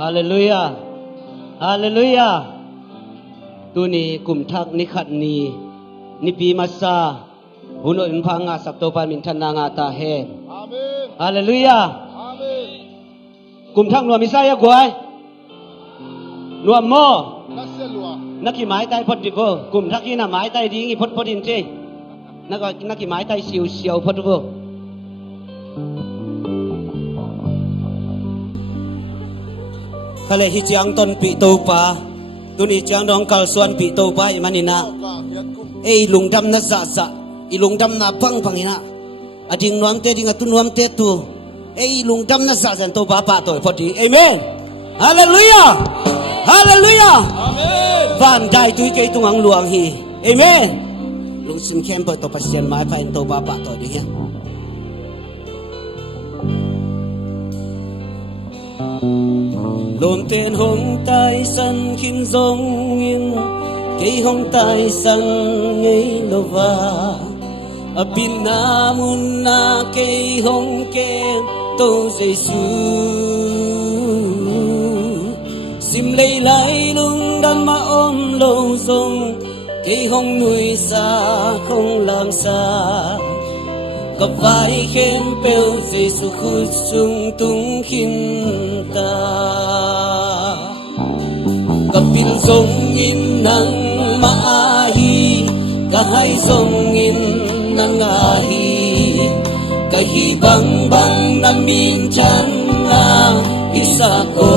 Hallelujah Hallelujah tu ni kum thak ni khat ni ni pi masa huno in phanga sak to pan min thana nga ta he Amen. Hallelujah Amen. kum thak nuam Isaiah gwai nuam mo Naselwa. naki mai tai phot di ko kum thak ki na mai tai di ngi phot phot in che naki mai tai siu siu phot ko khale hi chiang ton pi to pa tu ni chiang dong kal suan pi to pa manina ei lung dam na za za i lung dam na pang pang ina ading nuam te ding atu nuam te tu ei lung dam na za zan to pa pa to phot di amen hallelujah hallelujah Amen. van dai tu ke tung ang luang hi amen lung sim khem pa to pasien mai pa in to pa pa to di ya lom tên hong tai san khin dong in cây hong tai san ngây lova apin na mun na cây hong ke to Giêsu sim lấy lại lung đam ma ôm lâu dòng cây hong nuôi xa không làm xa gặp vai khen bèo Giêsu khut sung tung khin ta gặp pin dòng in nang ma hi cả hai dòng in nang hi cả hi bang bang nam min chan na isa ko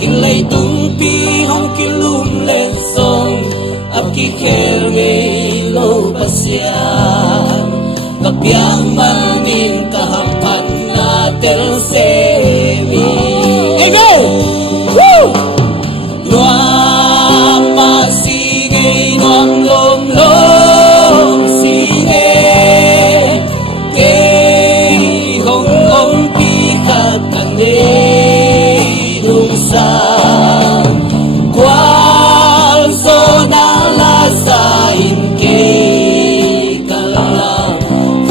in lay tung pi hong kilum lên sông ap ki kher me lo pasian kapiang manin kahampan na tel semi amen woo nuam ma sige nuam lom lom sige ke hong om pi khat kane nung sa kwal so na la sa in ke kala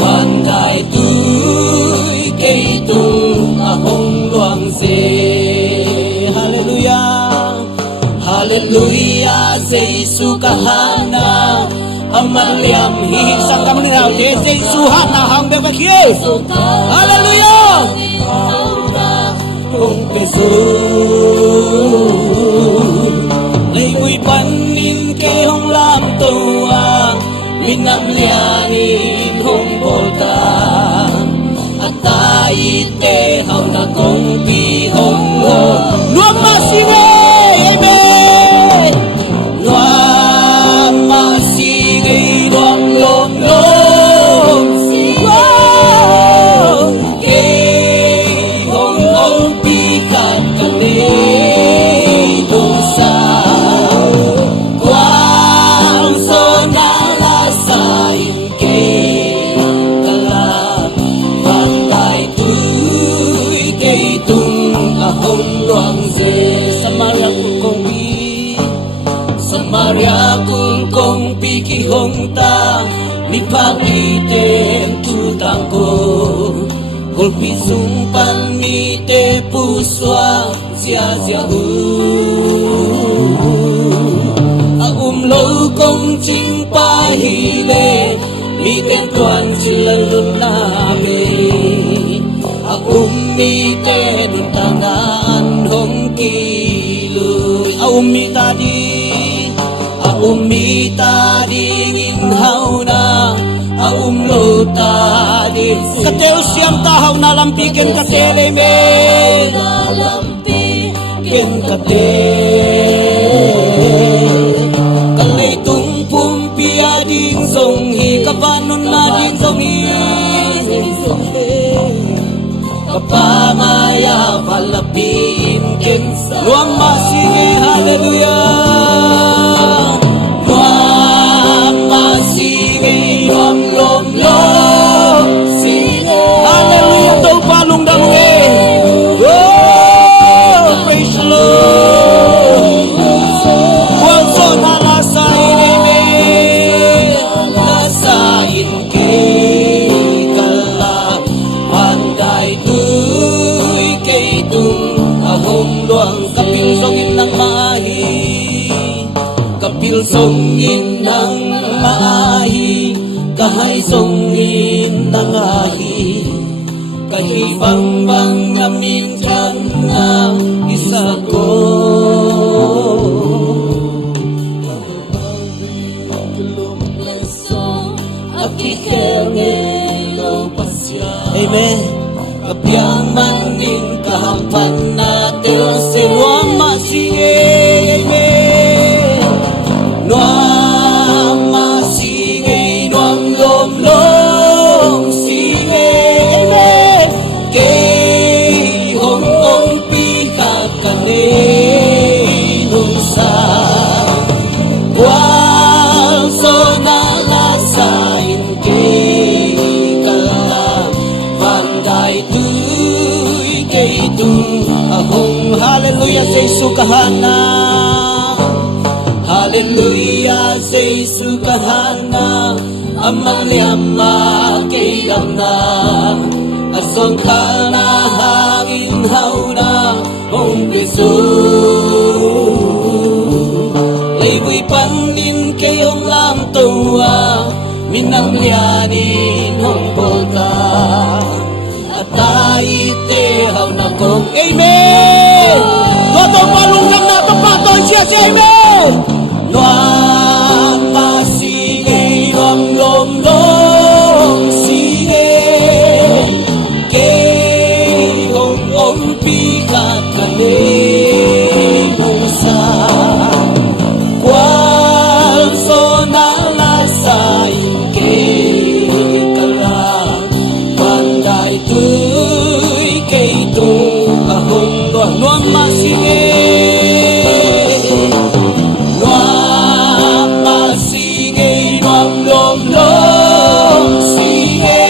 van dai tui ke tung a hong luang se hallelujah hallelujah Giêsu kahana amaliam hi sang kam nao de Giêsu hana hang be ba khie hallelujah hong peso lấy mùi bắn in ke hong lam to a minam lianin hong bota atai te hau na kong pi hong ho nuam ma sige amen nuam ma sige nuam lom lom sige ke hong hong pi kat kane dong sa quang so na la sa in ke kala van dai tui ke tung a hong luang ze samaria kung kong pi ki hong ta mi phang i te tu tang ko kol pi sung pan mi te pu swa sia sia hu a lo kong ching pa hi le mi ten tuan chilan lun na me a mi te nun ta na an hong ki lu a mi ta di mi ta di ngin hau na a lo ta di ka teu siam ta hau na lampi ken ka te le me lampi ken ka te ka le tung pum pia ding song hi ka vanun na ding song hi ka pa maya valapin ken sa luam ma sige hallelujah lom lom lom sige hallelujah to palung dang we oh praise the Lord wal so na la sa me la sa in ke kala van gai tu ahong luang kapil songin ng maahi kapil songin ng maahi kahay songin ng ahi kahibang bang namin dyan na isa ko Amen. Kapiamanin kahampan natin si Nuama sige. Amen. Nuama sige, Nuam lom lom sige. Amen. Kay hong ong pikakanilong sa wal so nalasain kay ahong hallelujah sa sukahana hallelujah sa sukahana amang liyama kay damna asong kana hangin hauna ong piso layboy panin kayong lamtawa minamlianin hong bota taite haw na kong amen totoo palungang na tapatoy siya si amen luang masige luang lom lom sige kay hong ompi kakanilong sa kwal so nalasain kay tuy kay tu ahong luang masige luang lom lom sige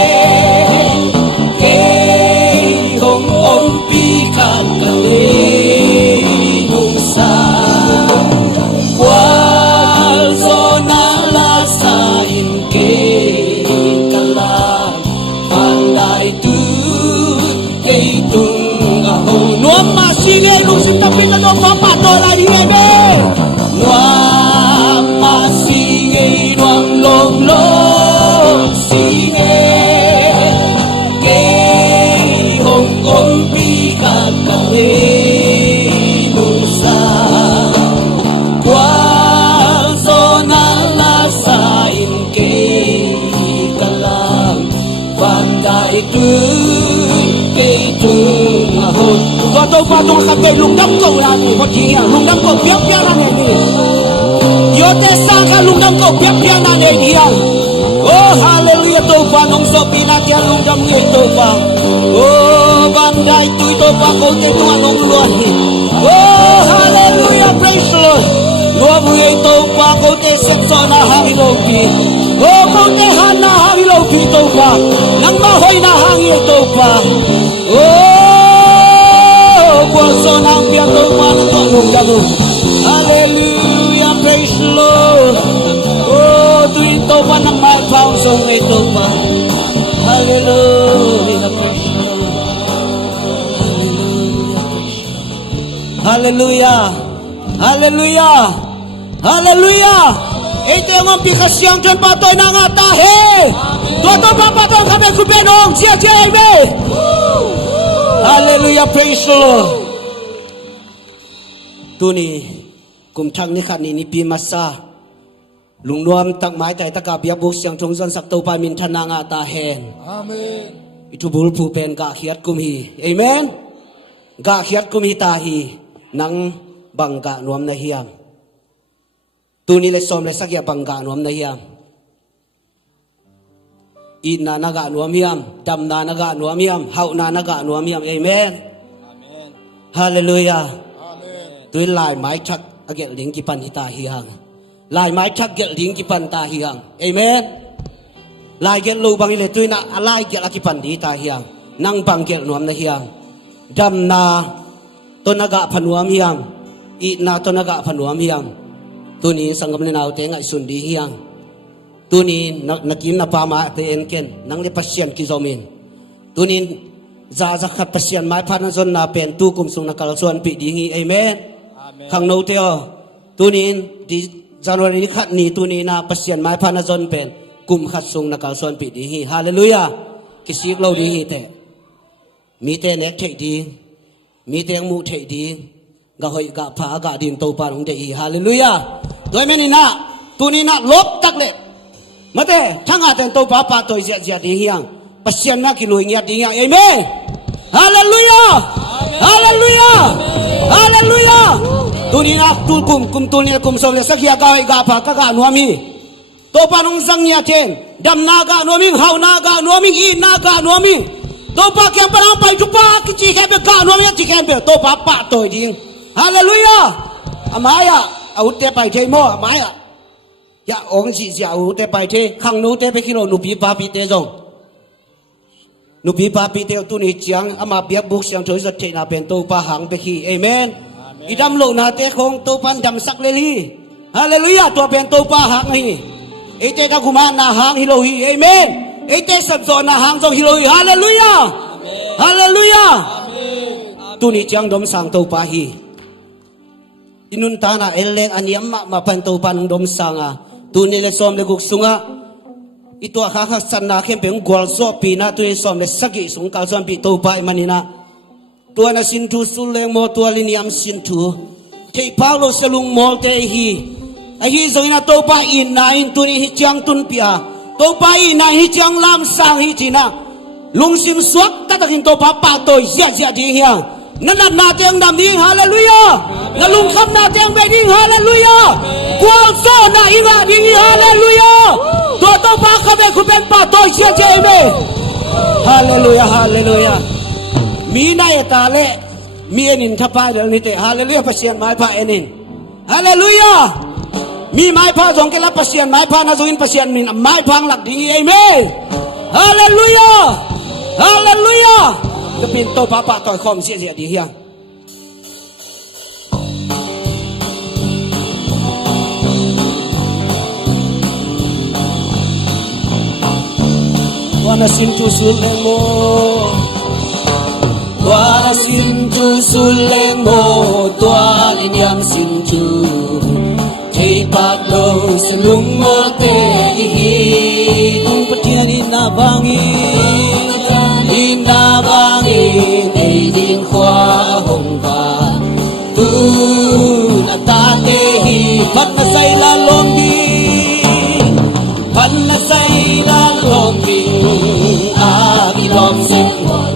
kay hong ompi kakanilong sa wal so nalasain kay kalang panday Nuam masige nung sintapin na nung papatola ni Ebe Nuam masige nuam lom lom sige kay hong ompi kakanilong sa wal so nalasain kay kalang panday kay Gotong patong sakay lungdam ko lagi hojiya lungdam ko biak-biak na ini yote saka lungdam ko biak-biak na ini oh haleluya to pa nung so pinatya lungdam ito pa oh bandai tu ito pa ko te tuanong luan oh haleluya praise the Lord Lua buya ito pa ko te sekso na hangilogi oh ko te hana hangilogi ito pa nang mahoy na hangi ito pa oh puso ng piyato manong gamo hallelujah praise the Lord oh tuwito pa ng magpausong ito pa hallelujah praise the Lord hallelujah hallelujah hallelujah ito yung amplikasyon kung patoy ng atahe toto papatoy kami kubenong siya hallelujah praise the Lord tuni kum thang ni khat ni ni pi masa lung nuam tak mai tai taka bia bu siang thong zon sak to pa min thana nga ta hen Amen. itu bul pu pen ga khiat kum hi amen ga khiat kum hi ta hi nang bangga nuam na hiam tuni le som le sakya bangga nuam na hiam ina naga nuam hiam dam na naga nuam hiam hau na naga nuam hiam amen amen hallelujah tôi lại mái chắc agel ling ki pan hita hiang lại mái chắc gel ling ki pan ta hiang amen lại gel lu bang ile tôi na lại gel ki pan di ta hiang nang bang gel nuam na hiang dam na to naga phanuam hiang i na to naga phanuam hiang tu ni sangam le naw te ngai sun di hiang tu ni nakim na pa ma te en ken nang le pasien ki zomin tu ni za za khat pasian mai phan zon na pen tu kum sung na kal suan pi ding hi amen khang no teo tunin di January ni khat ni tu ni na pasian mai phan zon pen kum khat sung na kal suan pi ding hi hallelujah kisik lo ding hi te mi te nek thei ding mi te mu thei ding ga hoi ga pha ga din to pa hong de hi hallelujah doi men ni na tu ni na lop tak le mate thanga ten to pa pa toi sia sia ding hiang pasian na ki loi ngia ding hiang amen hallelujah hallelujah hallelujah tu ni na tu kum tu ni kum som le sakya ga hoi ga pha ka ga nuami to pa nong sang nya ten dam na ga nuami hau na ga nuami i na ga nuami to pa kyang pa nang pai chu pa ki chi ke be ga nuami chi ke be to pa pa toi ding hallelujah amaya au te pai thei mo amaya ya ong chi sia u te pai the khang nu te pe kilo nu pi pa pi te jong nu pi pa pi te tu ni chiang ama biak buk siang thoi zat the na pen to pa hang pe khi amen idam lo na te khong to pan dam sak le hi hallelujah to pen to pa hang hi ete ka kuma na hang hi lo hi amen ete sab zo na hang jong hi lo hi hallelujah hallelujah tu ni chiang dom sang to pa hi inun ta na eleng aniam ma pan to pan dom sanga tu ni le som le guk sunga ito kha kha san na khem peng gol so pi na tu som le sagi sung kal som pi to pa manina tu na sin tu sul le mo tu aliniam sin tu thei paulo selung mol te hi a hi zoina to pa in na in tu ni hi chiang tun pia to pa in na hi chiang lam sang hi china lung sim suak ta ta hin to pa pa to zia zia ding hiang nan na tiang dam ding hallelujah na lung kham na tiang be ding hallelujah kwal so na inga ding hallelujah to pa kha be khu ben pa to chia che me hallelujah hallelujah mi na eta le mi enin thapa del ni te hallelujah pasian mai pa enin hallelujah mi mai pa jong ke la pasian mai pa na join pasian min mai phang lak ding amen hallelujah hallelujah cái pin tôi pa tôi không xia xia đi hiang Wana sin tu sulemo Wana sin tu sulemo Tua niam sin tu Thei pak lo silung mo te hi Tung patian ina bangi Ina bangi Nei din khoa hồng vàng Tu na ta te hi Phat na say la lom đi Phat na say la lom đi A ki lom sim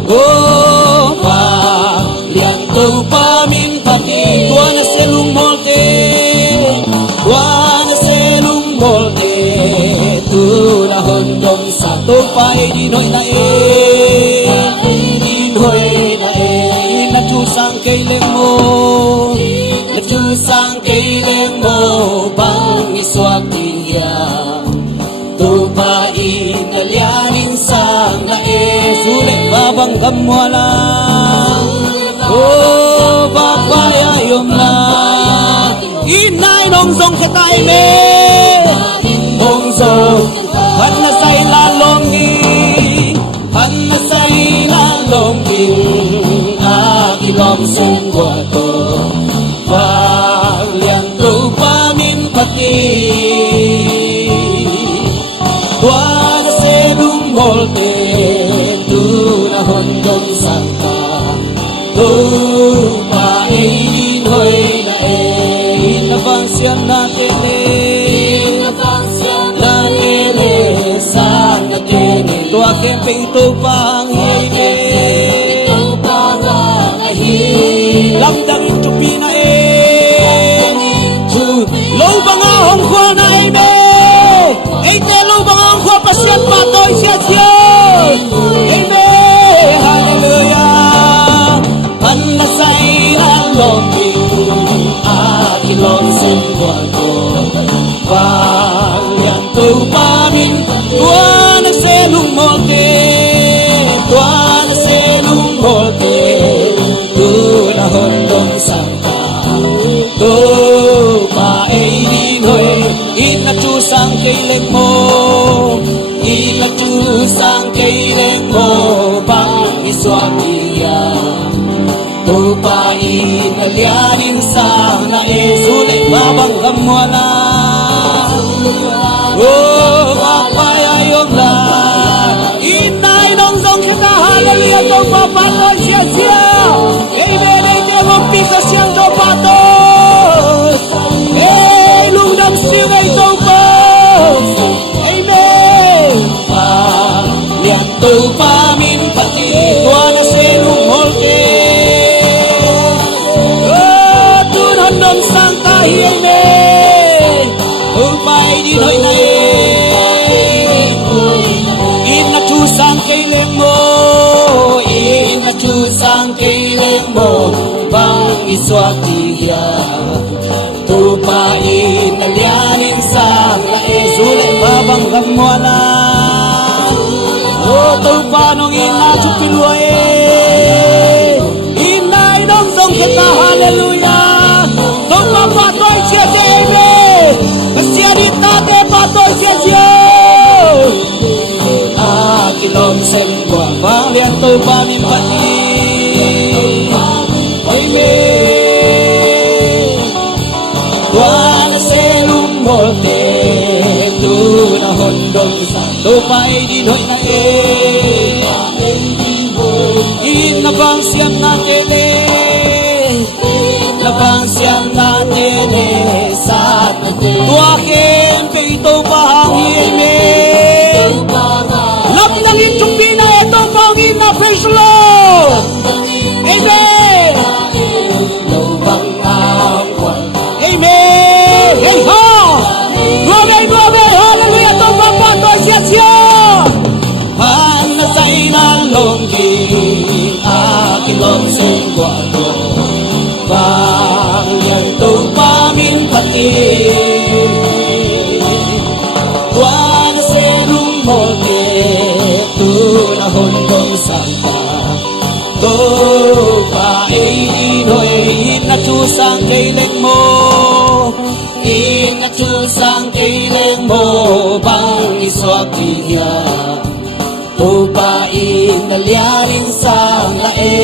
Ô pa Lian tu pa min phat đi Tua na se lung mol te Tua na se lung mol te Tu na hon dom sa Tu pa di noi na na chu sang cây lên mô na chu sang cây lên mô bang isuak tiya tu pa in alianin sang na sulit babang gamwala oh papaya yom na inay nong zong katay me nong zong han na say la longi han na say la longi lom sung qua to và liền tu pa min pati qua se lung mol te tu na hon dom sang ta tu pa ei hoi na bang sian na te le sang na te ne tua kem pe tu pang ei lam dang tu pi na tu lo bang hong khwa na me ei te lo bang hong khwa pasian pa toi sia sia amen hallelujah pan na sai la lom pi a ki lom sim kwa to va lian tu pa min tua na se lung mo te tua na se lung mo te hon dom sang ta tu pa ei di noi in na chu sang cây lên mô in na chu sang cây lên mô bang i xoa gamwala. Oh, papayayong la. Inay nong zong kita, hallelujah, to papatoy siya. Amen, ay demong piso siyang to patos. Hey, lungdam siya ay to patos. Amen. Liang to pamin pati, tuwa na selong holke. Oh, tunhan nong sangkahi, amen. Upay din hoy na Inachusang kailan mo, inachusang kailan mo, bang iswatiya. Tupain nalyanin sa lae, sulit babang gamwala. O tupanong inachupiluae, inay nong song kata hallelujah. Tupa patoy siya jebe, kasya ditate patoy siya. Kilom sengkwa balian to pamin pati. Amen. Tuana selum mote tu na hondong sa to pai di hoy na inabang siyam na tele, inabang siyam na tele sa tuakin peito bahangi. Langit chumpina itong pangin na praise the Lord. Amen. Amen. Hey ha. Nuove, hallelujah. Itong papatoy siya. Hanasay na longgi aking longsong kwado. Pangyang itong pamin pati. Tuwan selong mote na hondong santa to pain hoy inachusang kailan mo, inachusang kailan mo bang iswatiya. To pain nalyanin sa lae,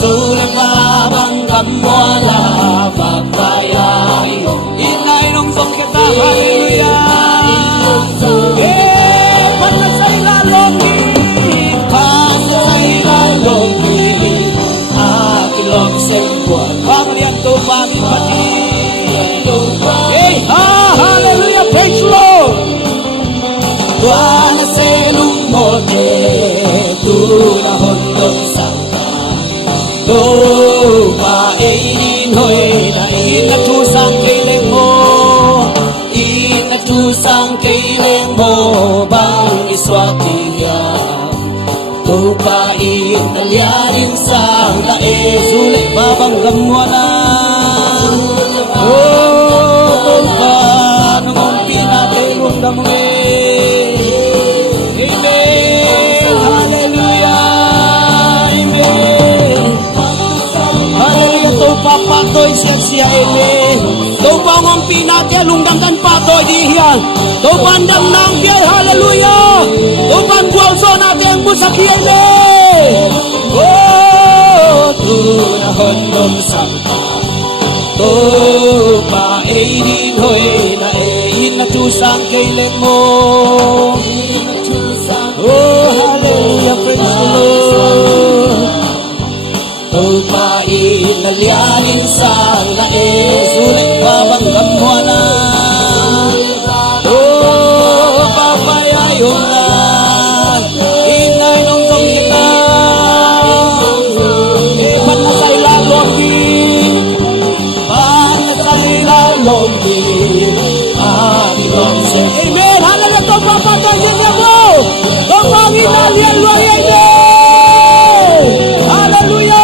sulit babang gamwala papayay. Inay nong song kita hallelujah. Hey, hallelujah, praise the Lord. Tuana selung mote, tu na hondong sangka. Lupa einin hoy na inachusang kailan mo, inachusang kailan mo bang iswatiya. Tupain nalyanin sa lae, sulit babang gamwala. Oh, tupa nung pinatay mong amen. Hallelujah. Amen. Hallelujah. Tupa patoy siya amen. Tupa ngong pinatay lungdam dan patoy diyan. Tupa ndam nang biyay hallelujah. Tupa kuwalso natin ang busaki amen. Oh, tu na hondong sangka. Tupa einin hoy na inachusang kailan mo. Oh, hallelujah, praise the Lord. Tupa inalyanin sa lae, sulit babang gamwala. Oh, papayayong na inay nong tong kita. Panasay lalong amen. Hallelujah. Kau papa tuan mo. Kau pangin alian luar amen. Hallelujah.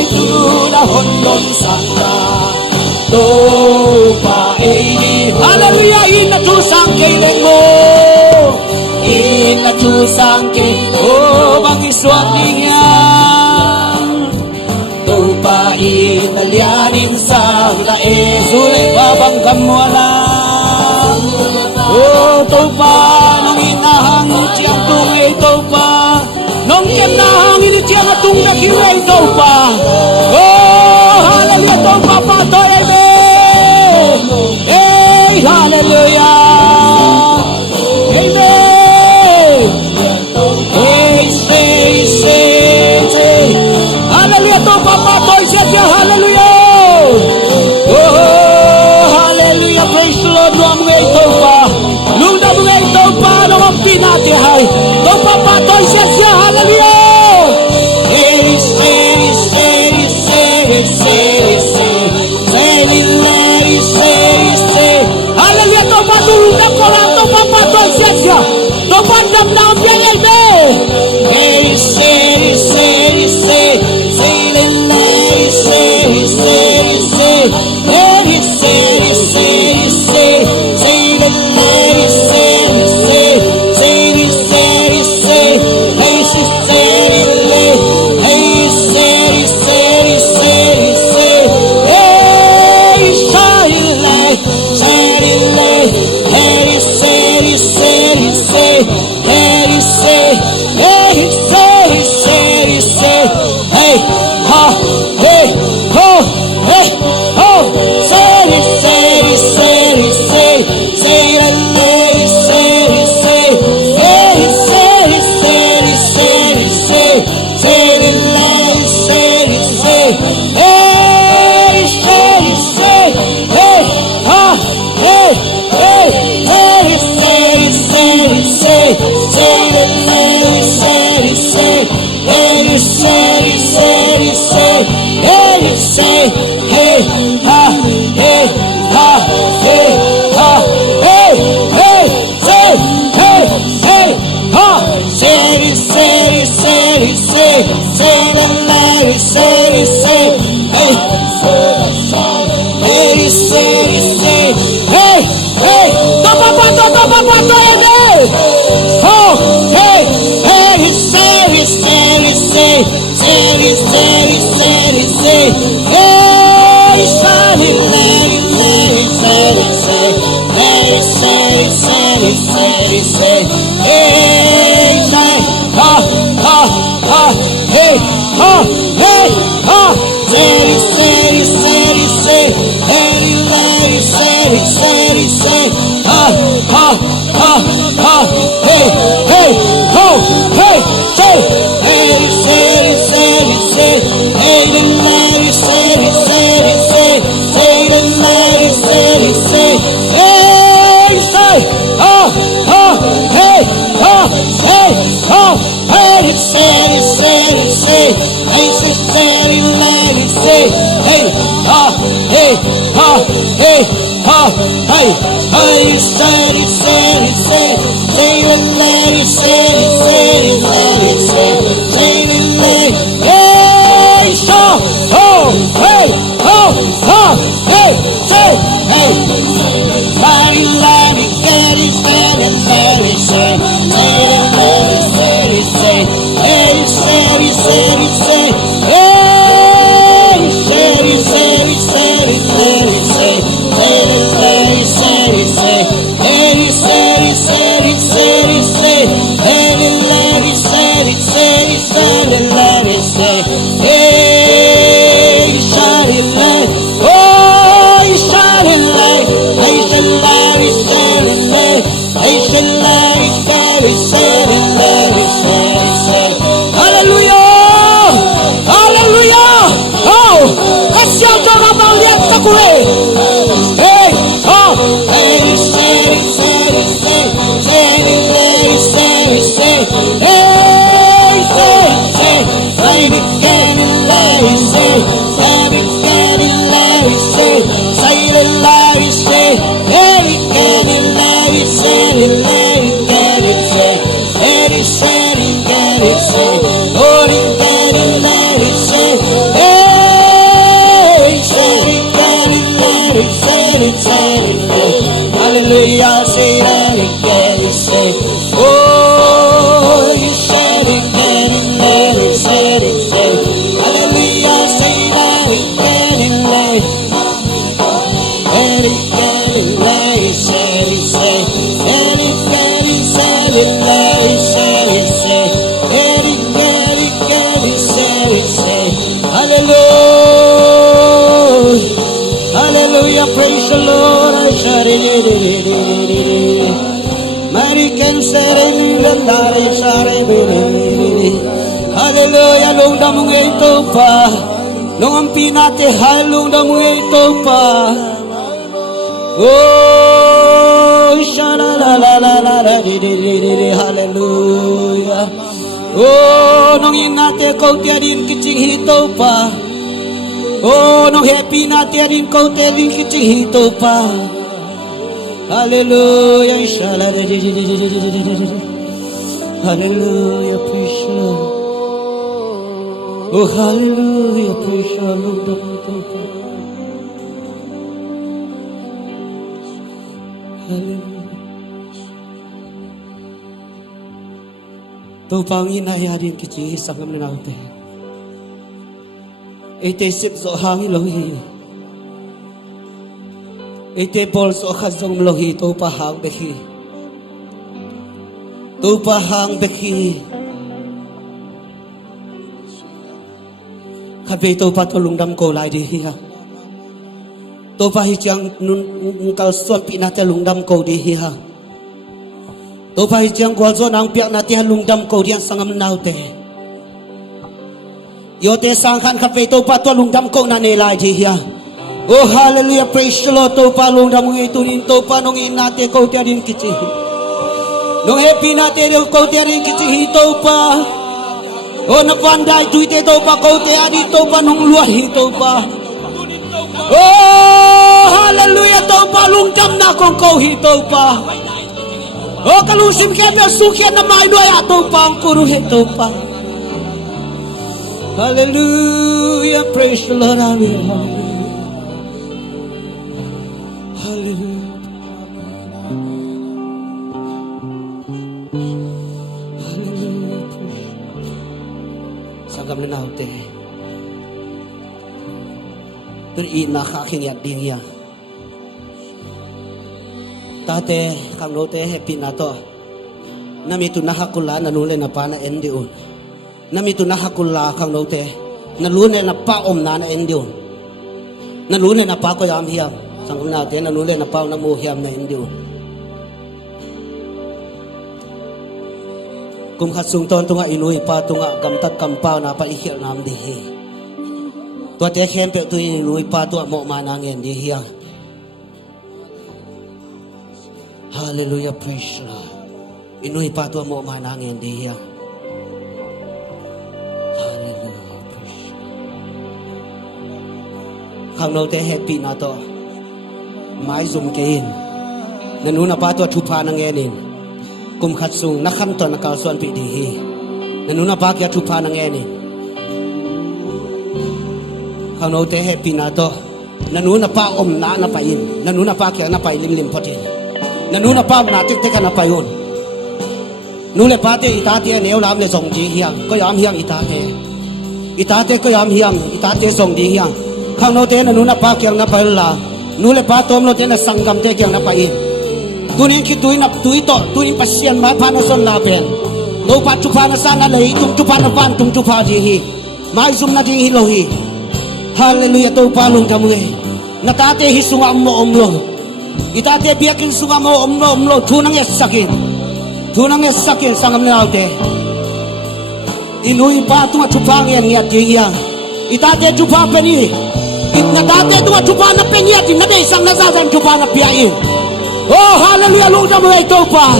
Itulah hondon sangka. Tupa ini. Hallelujah. Inachusang kailan mo. Inachusang kailan. Oh, bang iswati niya. Tupain nalyanin sa lae, sulit babang gamwala. Oh, tupa nung inahangin siyang tungay tupa, nung siyang nahangin siyang atong nakiray tupa. hai. Do papatoi sia haleluya. Hey, say, say, say, say, say. Haleluya, to padulong na koran, to papatoi sia. To pandam na ang biyanelme. Hey, say, say, say. Say, say, say, say. Hey, say, say, say. Say, say, say. Say, say, say. Hey, she say, hey, say, say, say, say. Hey, say, hey, say, say, say. Hey, say, hey, say, say, say. Hey, ha, hey, ho, hey, ho. Say, say, say, say. Say, hey, say, say. Hey, say, say, say, say. Say, hey, say, say. Hey, say, say. Hey, ha, hey, hey, hey, say, say, say. Say, hey, say, say. Hey, say, say, say. Hey, say, hey, ha, hey, ha, hey, ha, hey, hey, say, hey, hey, ha. Say, say, say, say. Say, hey, say, say. Hey, hey, say, say. Hey, hey, topapato, hey, oh, hey, hey, say, say, say. Say, say, say, say. Hey, say, say, hey, say, say, say, say. Hey, say, ha, ha, ha, hey, ha, hey, ha. Say, say, say, say. Hey, say, say, say. Ha, ha, ha, ha. Hey, hey, ho, hey, say. Hey, say, say, say. Hey, say, say, say. Say, say, say. Hey, say, ha, ha, hey, ha, hey, ha. Hey, say, say, say. Hey, say, say. Hey, ha, hey, ha, hey, ha, hey. Hey, say, say, say. Say, say, say, say. Say, hey, so, oh, hey, oh, ha, hey, say, hey. Larry, Larry, get it, Larry, Larry, say. Larry, say, say. Hey, say, say, say. Hey, say, say, say, Larry, say. Larry, say, say. Hey, say, say, say, say. Hey, Larry, say, say, say, Larry, say. Hey, shining light, oh, shining light. Hey, Larry, say, light. Hey, Larry, say, Larry, say. Hallelujah, hallelujah. Oh, let's shout about the Takure. Hey, oh, hey, say, say, say, say, say, say, hey, say, say, baby, get it, Larry, say, baby, get it, Larry, say, say, Larry, say, baby, get it, Larry, say, Larry, get it, say, Larry, say, get it, say, Lord, get it, Larry, say, hey, say, get it, Larry, say, hallelujah, say, Larry, get it, say, oh, you said it, get it, Larry, say, hallelujah, say, Larry, get it, Larry, get it, Larry, say, get it, say, Larry, say, get it, say, hallelujah, hallelujah, praise the Lord, I shall Marikan sere milandari sare bere. Hallelujah, long damong ito pa. Long ang pinati halong damong ito pa. Oh, Hallelujah. Oh, nung inate kau tiadin kicing hito pa. Oh, nung happy na tiadin kau tiadin kicing hito pa. Hallelujah. Hallelujah. Praise the Lord. Oh, hallelujah. Praise the Lord. Hallelujah. Tu pangin ay adin kici sangam na naute. Ite sip so hangi lohi. Ite bol so khazong lohi tu pahang beki. Tu pahang beki. Kabe tu patulung dam ko lai di hiya. Tu pahi chang nun kal suan pinate lungdam ko di hiya. Tu pahi chang gwal zo nang piak na tihan lungdam ko diyan sangam naute. Yote sangkan kape tu pa tu lungdam ko na nilai di hiya. Oh hallelujah, praise the Lord. Tu pa lungdam itu nin tu pa nung inate ko tiadin kici. Nung happy nate ko tiadin kici tu pa. Oh napandai tu ite tu pa ko tiadin tu pa nung luah itu pa. Oh hallelujah, tu pa lungdam na kong ko hito pa. Oh kalusim kaya sukyan na may doy ato pa ang kuro hito pa. Hallelujah, praise the Lord. Hallelujah. Hallelujah. Hallelujah. Sagam na naute. Turi na kaking yat din ya. Tate kang note happy na to. Namitu nakakula nanule na pa na endiun. Namitu nakakula kang note. Nalune na pa na endiun. Nalune na pa ko yam hiyam. Sangam natin nalune na pa na mo hiyam na endiun. Kung kasung ton tunga inuy pa tunga gamtat kampaw na pa ikhil nam dihi. Tua tia kempe tu inuy pa tua mo manangin dihi ya. Hallelujah, praise the Lord. Inuy pa tua mo manangin dihi ya. Hallelujah, praise the Lord. Kang no te happy na to. Mai zum kein. Nanuna pa tua chupa nangenin. Kum khatsung nakhan to nakal suan pi dihi. Nanuna pa kya chupa nangenin. Kang no te happy na to. Nanuna pa na na pain. Nanuna pa kya na pain lim potin. Nanuna pa na tik tik na payon. Nule pate itate neu lam le song ji hiang. Ko yam hiang itate. Itate ko yam hiang. Itate song di hiang. Kang no te nanuna pa kya na payon la. Nule pa tom no te na sanggam te kya na pain. Tunin ki tuin ap tui to tuin pasien ma pa no son la pen. No pa chupa na sana lei tum chupa na pan tum chupa di hi. Mai zum na di hi lo hi. Hallelujah, to pa lung kamu e. Natate hi sunga mo omlo. Itate biakin sunga mo omlo tunang yasakin. Tunang yasakin sangam na aude. Inuy pa tunga chupa ngian ngiat dia. Itate chupa peni. Natate tunga chupa na peniat na de sang na sa chupa na piain. Oh hallelujah, lung kamu e to pa.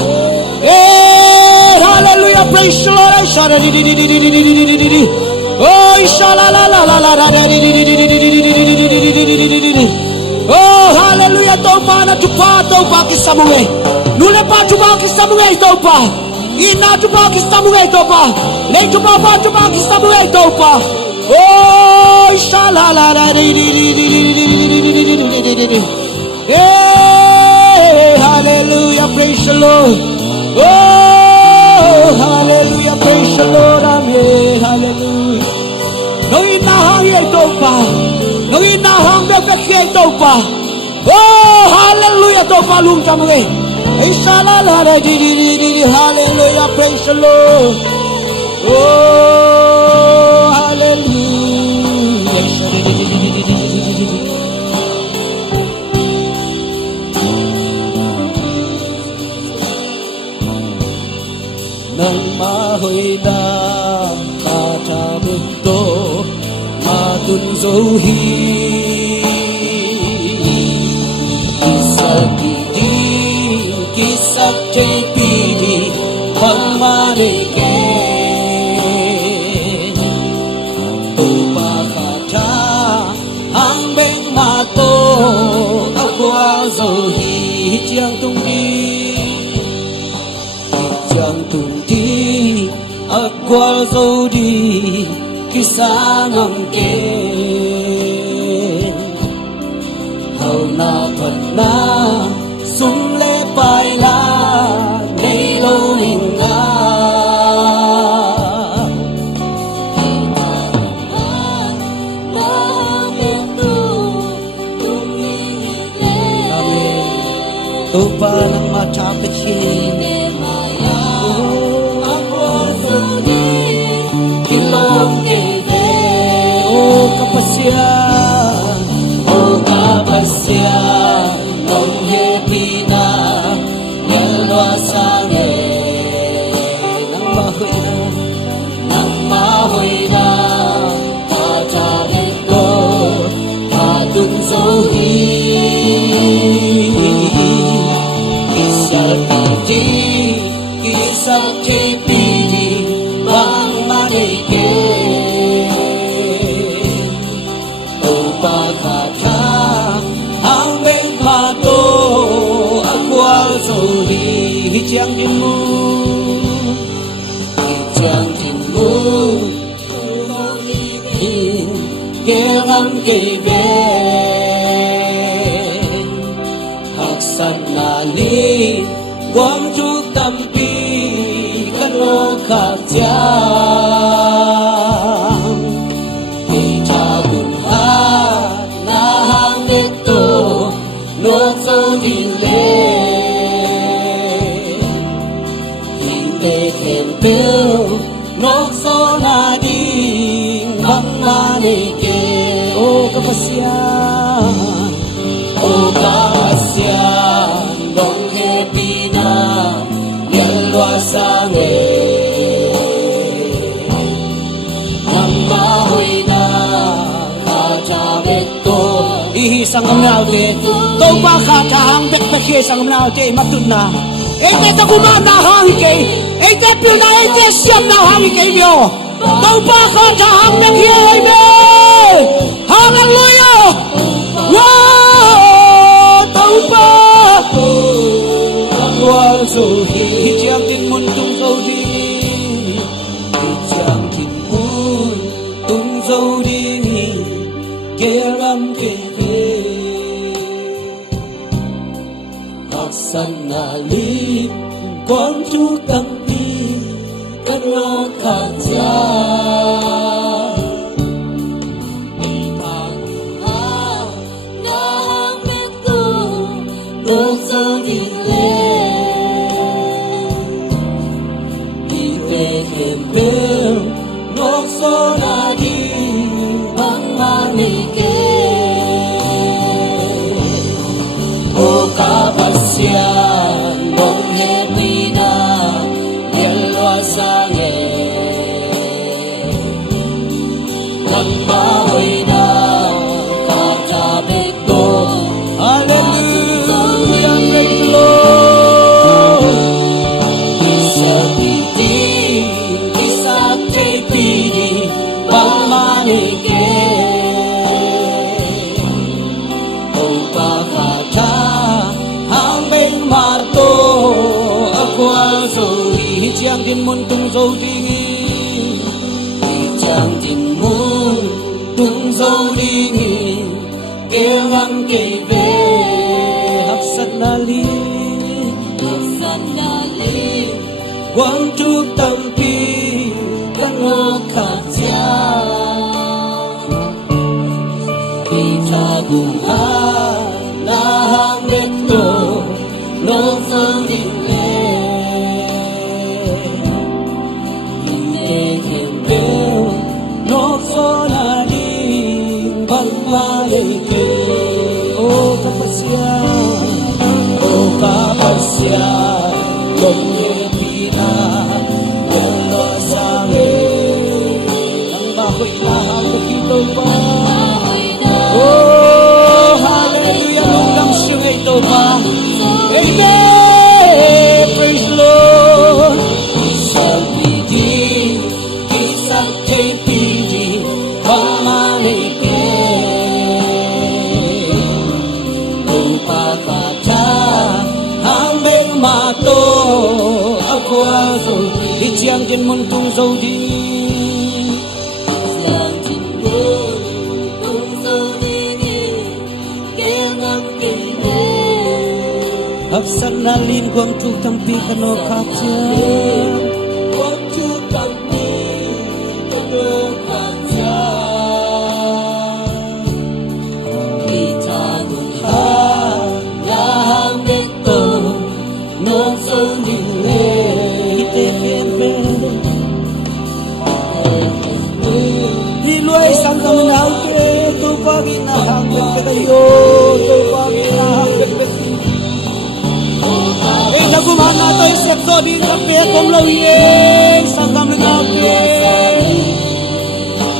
Eh hallelujah, praise the Lord. Oh oh hallelujah, topa na tupa topa kisamunge. Nule pa tupa kisamunge topa. Ina tupa kisamunge topa. Le tupa pa tupa kisamunge topa. Oh hey hallelujah, praise the Lord. Oh hallelujah, praise the Lord. Amen. Hallelujah. No inahang ito pa. No inahang bebekya ito pa. Oh hallelujah, to pa lung kamu. Ishalala di hallelujah, praise the Lord. Oh hallelujah. Nang mahoy na katabugto matunzohi isagidi te pidi pagmanike upakata ang beng mato akwa zo hi chiang tung di akwa zo di kisanam ke hầu na thuận na sung lê bài la ngày lâu hình nga tu pa ng mata kecil kilong kebe oh kapasyan nong happy na yelwa sange nang mahoy na katagin ko atong zohi isang kipidi bang manike upakata ang beng mato akwal zohi hijiang dinmu Kerang kebe haksan nali gom chuk tampi kano katyang itagunha na hang nito nok so dile hinte kempel nok so nading manganike oh kapasyan dong happy na yelwa sange nang mahoy na kajabit ko ihisang amnaute to pa katahang bekbeke sang amnaute matun na ete taguman na hangikay ete pil na ete siyam na hangikay nyo to pa katahang bekiyay me hallelujah wow to pa akwal zohi hijiang tin mun tung zohi hijiang tin mun tung zohi geram kebe haksan nali kon chu tampi kano kaja Nong happy na yelwa sange nang mahoy na kakabit ko hallelujah praise the Lord isa pidi pagmanike upakata mato akwal zohi hijiang din mun tung zohi hijiang din mun tung zohi kerang kebe haksan nali quang trúc tampi kano kaja itaguha na hangito nong so dile hinte kembel nong so nading pagmalike oh kapasyan kong epina galo sange ang bahoy lahang nakito pa oh hallelujah nung ito pa amen trên môn tung dâu đi hấp dẫn na lim quang tru tâm pi kano khát chưa quang tru tâm pi kano khát chưa đi cha nung ha ya biết tô nó sâu đi lệ te phiền về đi luai sang tâm nào ke tu pagi na hang ke kayo tu pagi na hang ke Nagumana to'y sekto di kape kong lawiyeng sangam ngape.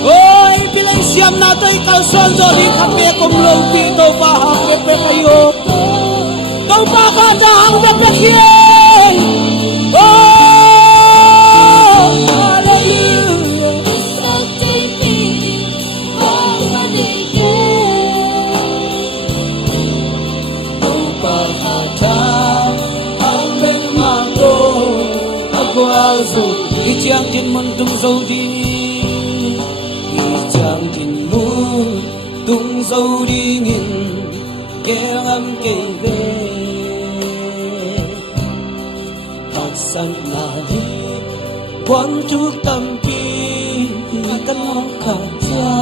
Oy, pilay siyam na to'y kalson do di kape kong lawi to pahang pepe kayo. To pakadahang pepe kiyeng. Oh, hallelujah. To pakadahang Ichang din mun tung dâu đi Ichang din mun tung dâu đi nghìn Kẻ ngâm cây ghê Thật sẵn là đi Quán trúc tâm kỳ Cân ngó khả cha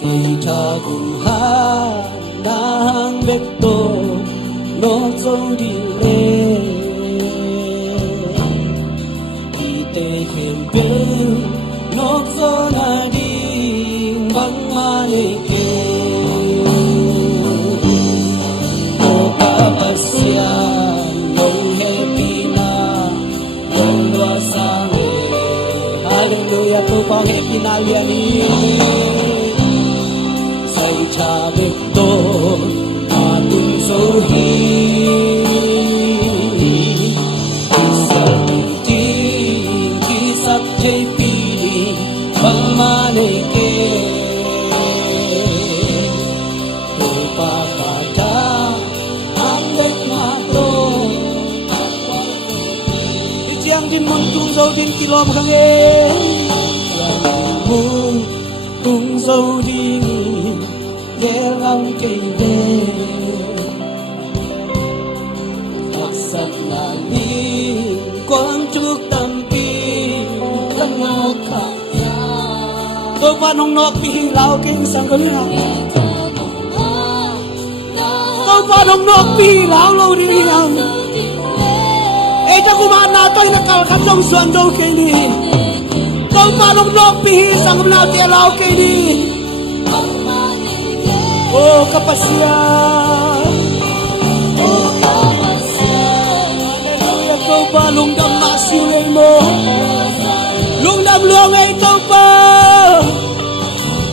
Thì cha cùng hát Đang bếp tô Nó dâu đi lên Nok zona di bang malike Kapasyan nong happy na nong luasange Hallelujah to pang happy na liani Say chabik to atun sohi Pagmanike Tupakata Ang bek nato Itiang din mon tung dâu din kilom kange Mong tung dâu din Gelang kay de Aksat lalim Quang truk tampi Langaw ka Tôi qua nông nọc bị lao kinh sang cái nào Tôi qua nông nọc bị lao lâu đi nào Ê cha kumaan na tôi nakalkat ng suan daw kay ni Tôi qua nông nọc bị sang cái nào tia lao kay ni Oh kapasyan Hallelujah tôi qua lung đam masiw ngay mo Lung đam luang ngay tôi pa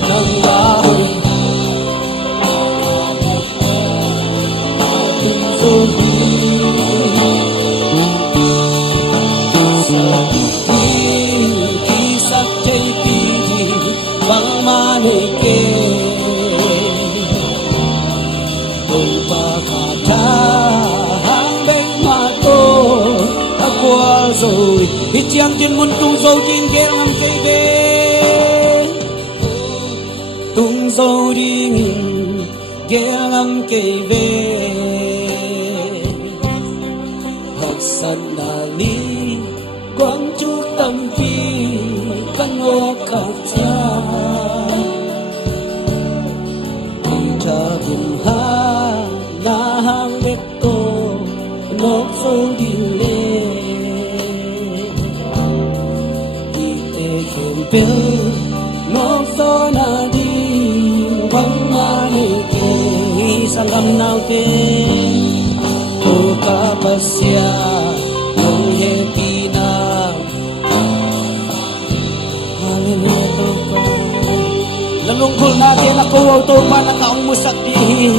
Nang bahoy Ating sobi Sa iting Kisak chay pili Bang manike Kung pakata Hang beng mato Akwa zoy Itiang din mun tung zoy din Gel ngam kay ben Tung dâu đi nghìn ghé ngắm cây về Học sẵn là lý quang trúc tâm phi Căn ngô khát cha Tình cha cùng hát Na hang bếp tô Nốc dâu đi lên Đi tê khen béo Nốc dâu na đi Bang manike Sangam nauke O kapasya Nong happy na Hallelujah to pa Nalunggol natin ako to pa nakaong musakdihin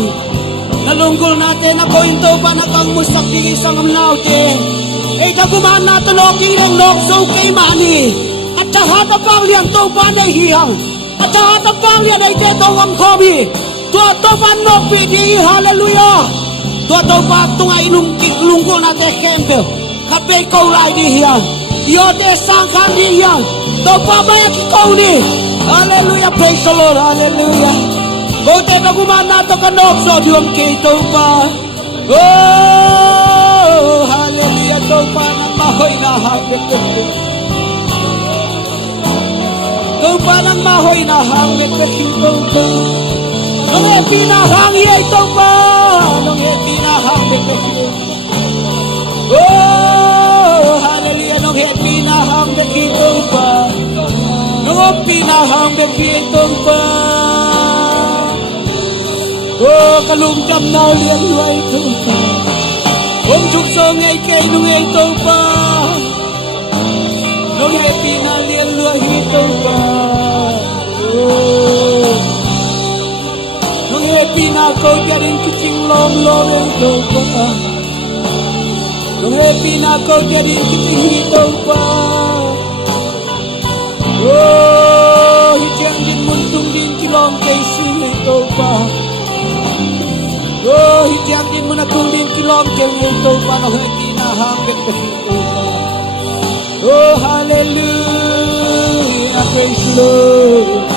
Nalunggol natin ako into pa nakaong musakdihin Sangam nauke Eh kagumaan natin oking ng nokso kay mani At saka napang liang to pa na hiyang At saka napang liang ay tetong ang kobi Tua to pa nopi di hallelujah Tua to pa tunga ilungkol natin kempel khát bê câu lại đi hiền yo để sang khăn đi hiền tàu pa maya ki câu đi hallelujah praise the Lord hallelujah cô tên nó cũng mang to cái nốt rồi đường kỳ tàu pa oh hallelujah tàu pa nang mahoy na hangit tàu pa nang mahoy na hangit tàu pa nong e pinahang ye tàu pa nong e pinahang be oh hallelujah nong e pinahang be tàu pa nong pinahang be tàu pa oh kalung kam na lian luai tàu pa om chuk so ngay kay nong e tàu pa nong e pinah lian luai tàu pa oh nong e pinah ko jarin kicing long long e tàu pa nong e pinah ko jarin kicing tàu pa oh hijang din muntung din kilong kay sungay tàu pa oh hijang din munatung din kilong kay tàu pa nong e pinah hangit kay tàu pa oh hallelujah praise the Lord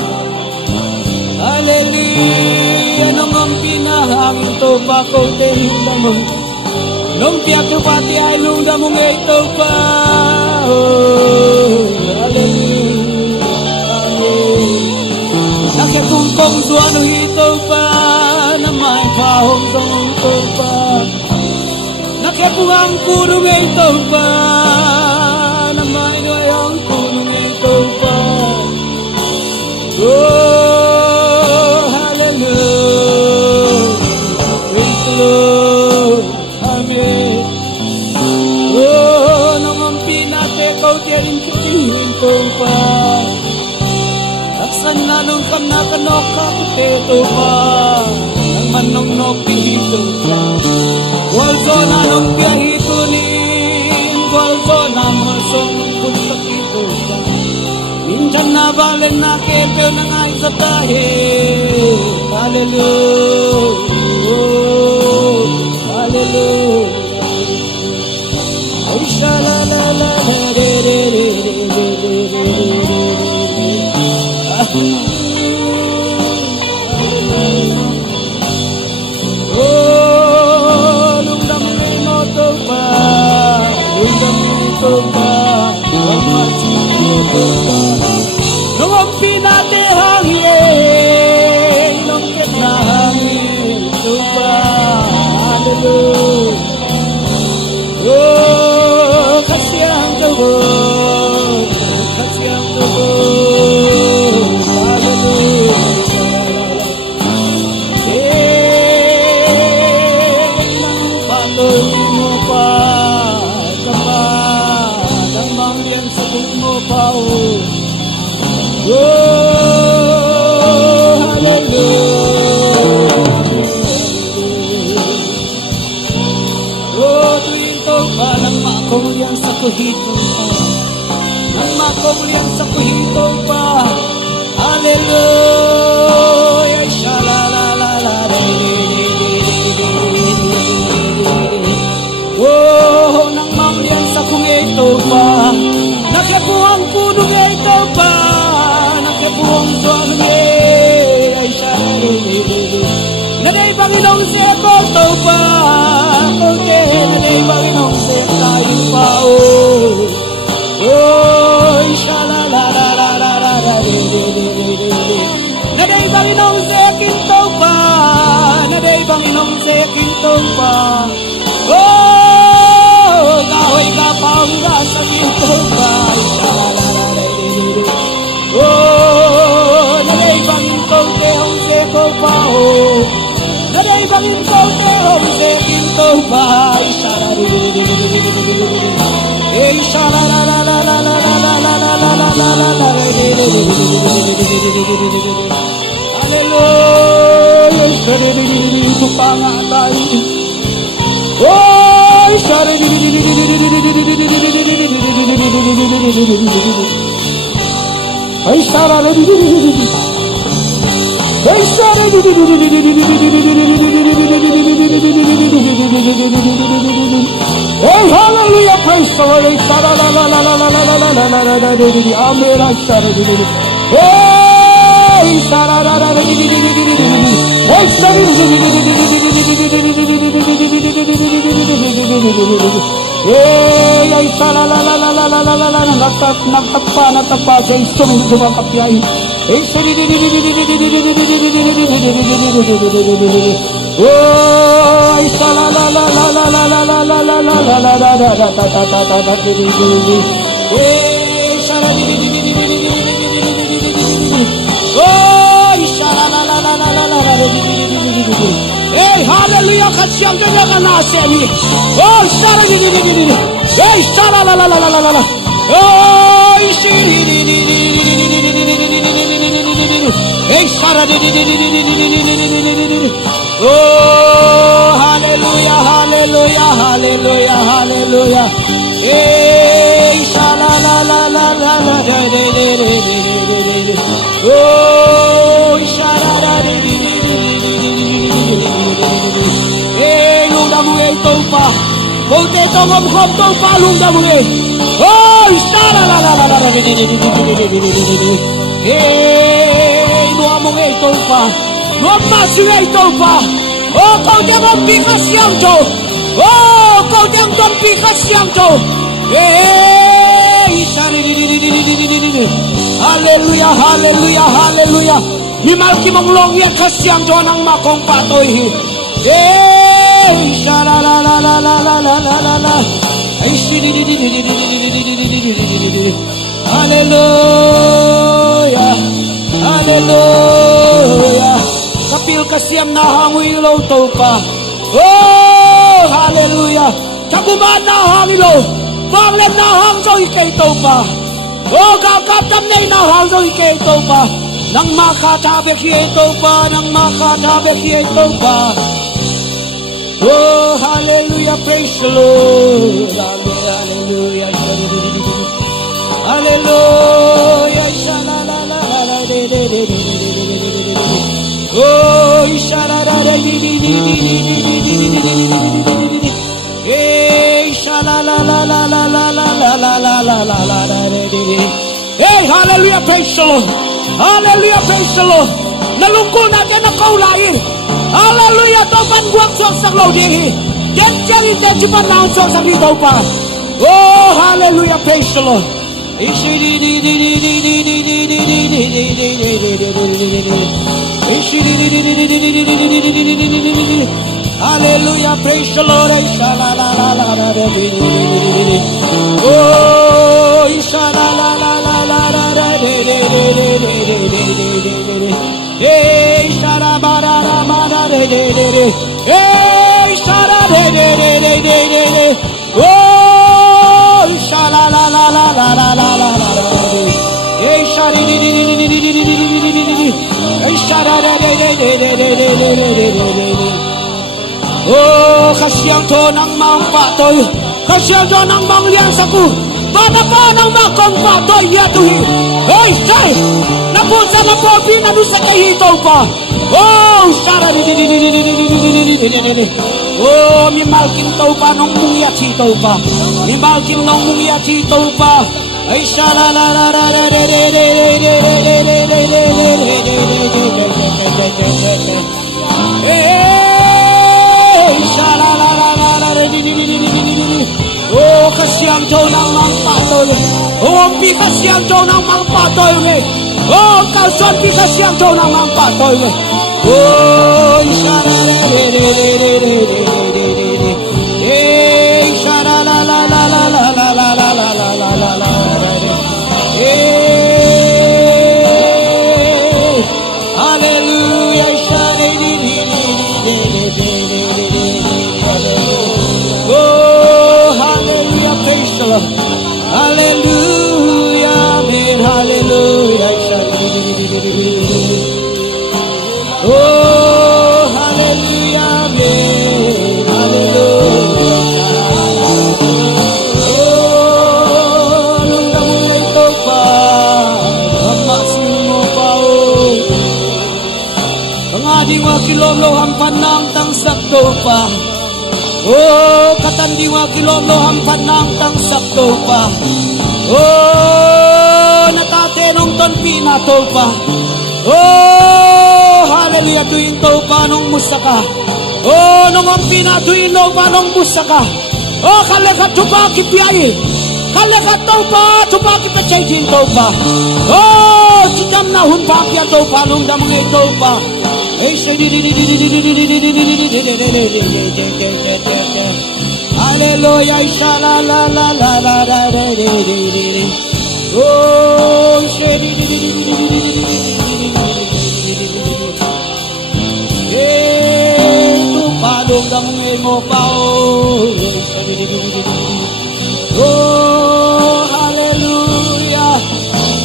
hallelujah nong ang pinahang tàu pa ko te hindamong nong tiyak tu pati ay lung damong ay tàu pa oh hallelujah nakhe kung kong suan hi tàu pa na mai pha hong song tàu pa nakhe kung ang kurung ay tàu pa na mai noy ang kurung ay tàu pa oh hallelujah praise the Lord amen oh nong ang pinate kau tiyarin kitihin tàu pa aksan na nung kam na kanok kapte tàu pa nang manong nok pihito pa walso na nung piyahitunin walso na masong punsakito pa minsan na balen na kepeo na ngay sa tahe hallelujah oh, hallelujah ay shalalala re re re re re re oh nung damay mo tàu pa nung damay tàu pa wag masino tàu pa nung ang pinate hangin nung ketna hangin tàu pa hallelujah oh kasiyang tàu Kuliang sa kuhito pa nang makuliang sa kuhito pa hallelujah shalalala oh nang makuliang sa kuhito pa nakibuang kunong ito pa nakibuang suami ay shalalala naday Panginoong seko to pa okay naday Panginoong seko pa oh shalalala naday Panginoong sekin to pa naday Panginoong sekin to pa oh kahoy ka paungga sa kinto pa shalalala oh naday Panginoong seko pa naday Panginoong sekin to pa hallelujah tupangatay oh ay Hey, hallelujah, praise the Lord. Amen. Hey, hallelujah, kasyang kanya ka na semi. Oh, shara di di di di. Hey, shara la la la la la la. Oh, shiri di di di di. Hey, shara di di di di. Oh, hallelujah, hallelujah, hallelujah, hallelujah. Hey, shara la la la la la di. Oh, shara di di di. Lung đam mê tô pa, cô tê tô ngâm khom tô pa lung đam mê. Ôi, sa la la la la la la đi. Nua mong e tô pa, nua ma su e tô pa. Oh, câu tiếng ông pi khát xiang châu. Oh, câu tiếng ông pi khát xiang châu. Hallelujah, hallelujah, hallelujah. Mi malki mong long yan khát xiang châu nang makong patoy. Sha la la la la la la la la la la. Hallelujah, hallelujah. Kapil kasiam na hangoy ilaw to pa. Oh, hallelujah. Kagumaan na hang ilaw. Panglan na hang so ikay to pa. Oh, kakaptam na inahang so ikay to pa. Nang makatabek ito pa, nang makatabek ito pa. Oh, hallelujah, praise the Lord. Hallelujah, hallelujah, oh, hey, hallelujah, praise the Lord. Hallelujah, praise the Lord. Nalungko natin ang kaulain. Hallelujah, topan guwag suwag sa laudi. Den jari den jipan naon suwag sa ritaw pa. Oh, hallelujah, praise the Lord. Hallelujah, praise the Lord. Oh, hey, shara bara mara de de de de. Hey, shara de de de de de de de. Oh, shara la la la la la la la la. Hey, shari de de de de de de de de de de. Hey, shara de de de de de de de de de de. Oh, kasyang to nang mampatoy, kasyang to nang manglian saku. Bana pa nang makong patoy yatuhi. Hey, say, napunsa na po pinadusa kay hitaw pa. Oh, shara di di di di di di di di di di. Oh, mi malkin tau pa nung mungya chitaw pa. Mi malkin nung mungya chitaw pa. Ay shara la la la la de de de de de de de de de de. Hey, shara la la la la de di di di di di di. Oh, kasyang to nang mangpatoy. Oh, pi kasyang to nang mangpatoy me. Oh, kalson pi kasyang to nang mangpatoy me. Oh, shara de de de de de de de. Hey, shara la la la la la la la la la la la la. Hey, hallelujah, shara di di di di di di. Oh, hallelujah, praise the Lord. Hallelujah, amen, hallelujah. Oh, hallelujah, amen, hallelujah. Oh, nung mula ito pa, mapasin mo pa, oh. kilom lo ham panang tang sak topa. Oh, natate nong ton pina topa. Oh, hallelujah tuin topa nong musaka. Oh, nong pina tuin topa nong musaka. Oh, kaleka tupa kipiai. Kaleka topa tupa kipacay din topa. Oh, sikam na hun pa pia topa nong damang topa. Eh, hallelujah, shala la la la la la la la. Oh, tu palong dang mo pao. Oh, hallelujah,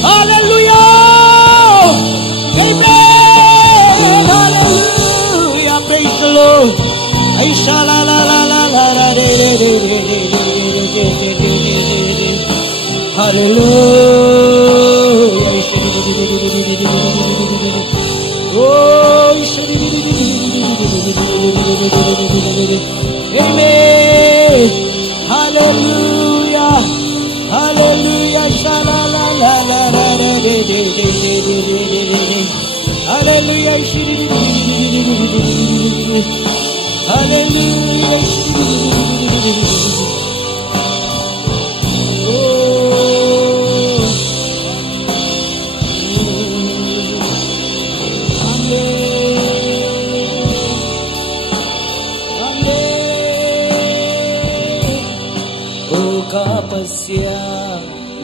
hallelujah, amen, hallelujah, praise the Lord. Ay shala la la la la la de de de de de de de de. Hallelujah. Oh, amen. Hallelujah. Hallelujah. Shala la la la la de de de de de de. Hallelujah. Hallelujah. Kapasya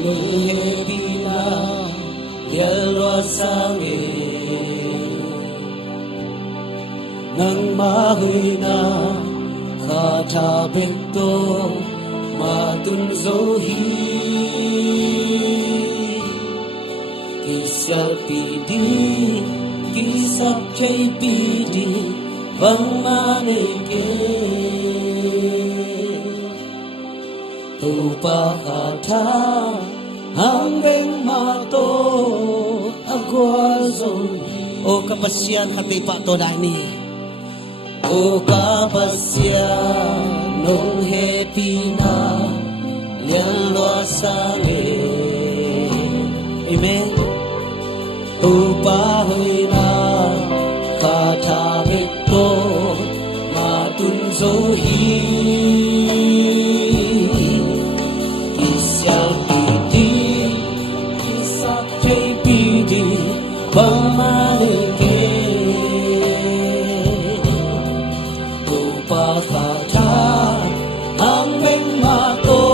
nung hebila yalwa sange nang mahoy na katabing to matunzohi kisal pidi kisap chay pidi bang manike tupa kata hanggang mato agwazon. O kapasyan hati pa to dani. O kapasyan nung happy na liang luasange. Amen. Tupa hoy na katamit to matunzohi. Pamanike tupa kata hanggang mato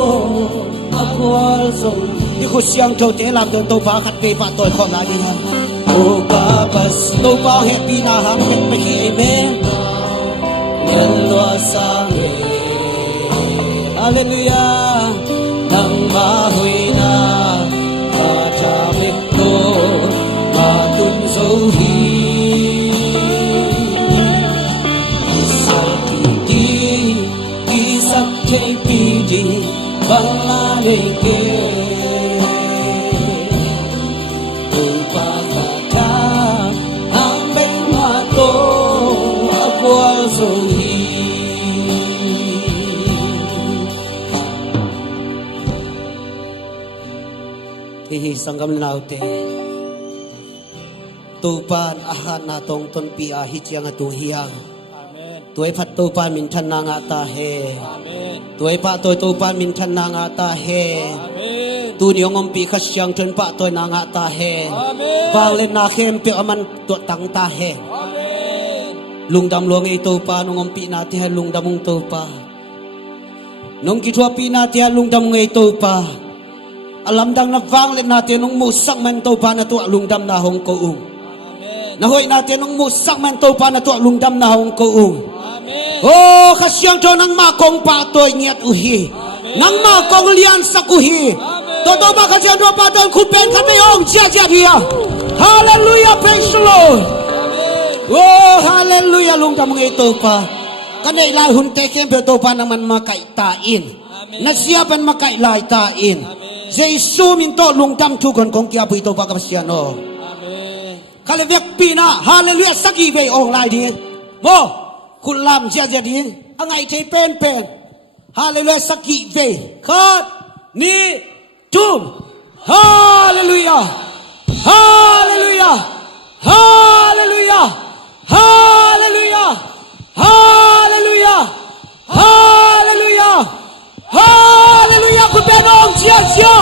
akwal zon. Di ko siyang chow te lam doon tupa kat kay patoy ko na niya. Tupa pas tupa happy na hanggang peki-amen. Yalwa sange. Hallelujah. Nang mahoy na katamik to matunzohi isal pidi isap chay pidi banganike tupa kata hanggang mato akwal zohi. Sanggam naute tupan ahan natong tonpi ahit yang atong hiyang. Tuay pat tupan mintan na nga tahe. Tuay pa toy tupan mintan na nga tahe. Tu niyo ngompi kasyang tun pa toy na nga tahe. Banglen na kempi aman tang tahe. Lungdam luang ito pa nung ngompi natin lungdamong tupa. Nung kitwapi natin lungdam ito pa. Alam dang nagvanglen natin nung musang man tupa na to lungdam na hong koong. Nahoy natin nung musang man tupa na to lungdam na hong koong. Oh, kasyang to nang makong patoy ngiyat uhi. Nang makong lian sa kuhi. Totoo ba kasyang to patoy kupen katayong siya biya. Hallelujah, praise the Lord. Oh, hallelujah, lungdam ng ito pa. Kanay lahun teken pero pa naman makaitain. Nasiyapan makailaitain. Jesu minto lungdam tugon kong kiapo ito pa kasyano. Kalevek pina, hallelujah, sagibe ong lai din. Mo, kulam siya din. Ang ay tay pen. Hallelujah. Sakit ve. Kat. Ni. Tum. Hallelujah. Hallelujah. Hallelujah. Hallelujah. Hallelujah. Hallelujah. Hallelujah. Ku benong sia sia.